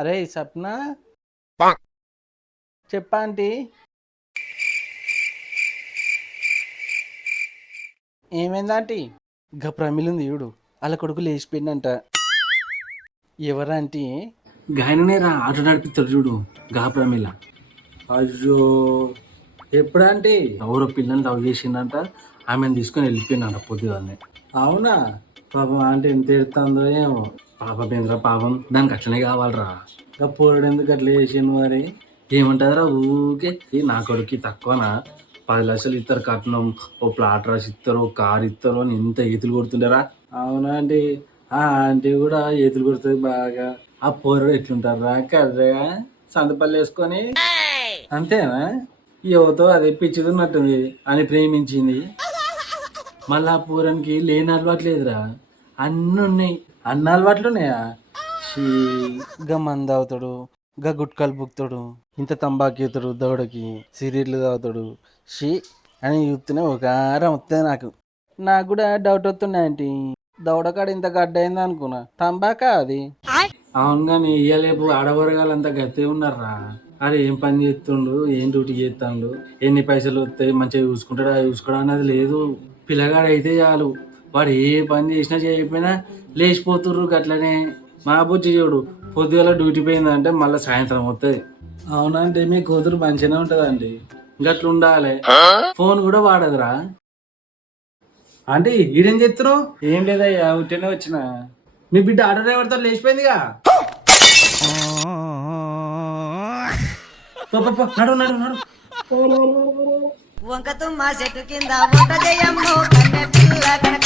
అరే సప్న చెప్పా ఆంటీ ఏమైందాంటీ గా ప్రమిలుంది చూడు అలా కొడుకు లేచిపోయిందంట ఎవరంటీ గాయననే రా ఆటో నడిపిస్తాడు చూడు గా ప్రమిళ. అయ్యో ఎప్పుడంటే ఎవరో పిల్లని లవ్ చేసిందంట, ఆమెను తీసుకొని వెళ్ళిపోయిందంట పొద్దుగానే. అవునా పాపం ఆంటీ ఎంత ఎడుతుందో ఏమో. పాపం ఏంద్రా పాపం, దానికి అట్లనే కావాలరా. ఇంకా పోరడు ఎందుకు అట్లా చేసిండు మరి? ఏమంటారా ఊకే నా కొడుకు తక్కువనా 10 లక్షలు ఇస్తారు కట్నం, ఓ ప్లాట్ రాసి ఇస్తారు, ఓ కారు ఇస్తారు అని ఎంత ఈతులు కొడుతుండరా. అవునా ఆంటీ? ఆ ఆంటీ కూడా ఈతులు కొడుతుంది బాగా. ఆ పోరడు ఎట్లుంటారా కర్రగా సందపల్లి వేసుకొని అంతేనా? యువతో అదే పిచ్చిదున్నట్టుంది అని ప్రేమించింది. మళ్ళీ ఆ పూరానికి లేని అలవాట్లు లేదురా, అన్నీ ఉన్నాయి. అన్ని అలవాట్లు ఉన్నాయా? గా మంది తాగుతాడు, గా గుట్కాలు బుక్తాడు, ఇంత తంబాకేతాడు, దౌడకి సిగరెట్లు తాగుతాడు. షీ అని చూస్తూనే ఒక ఆరం వస్తుంది నాకు కూడా డౌట్ వస్తున్నాయి ఆంటీ. దౌడకాడ ఇంత గడ్డ అయింది అనుకున్నా, తంబాకా అది. అవును కానీ ఇయ్యలేపు ఆడవరగాలంతా గతే ఉన్నారా. అరే ఏం పని చేస్తుండు, ఏం డ్యూటీ చేస్తాడు, ఎన్ని పైసలు వస్తాయి, మంచిగా చూసుకుంటాడా చూసుకోవడం అన్నది లేదు. పిల్లగాడు అయితే చాలు, వాడు ఏ పని చేసినా చేయకపోయినా లేచిపోతుర్రు గట్లనే. మా బుజ్జి చూడు పొద్దుగల డ్యూటీ పోయిందంటే మళ్ళీ సాయంత్రం వస్తుంది. అవునంటే మీ కూతురు మంచిగానే ఉంటుందండి, గట్ల ఉండాలి. ఫోన్ కూడా వాడదురా. అంటే ఈడేం చెప్తున్నావు? ఏం లేదయ్యా ఉట్టినే వచ్చిన. మీ బిడ్డ ఆటో డ్రైవర్తో లేచిపోయిందిగా. నడు నడు నడు. వంక తుమ్మ చెట్టు కింద వంట చేయమ్మో కన్నె పిల్ల కనక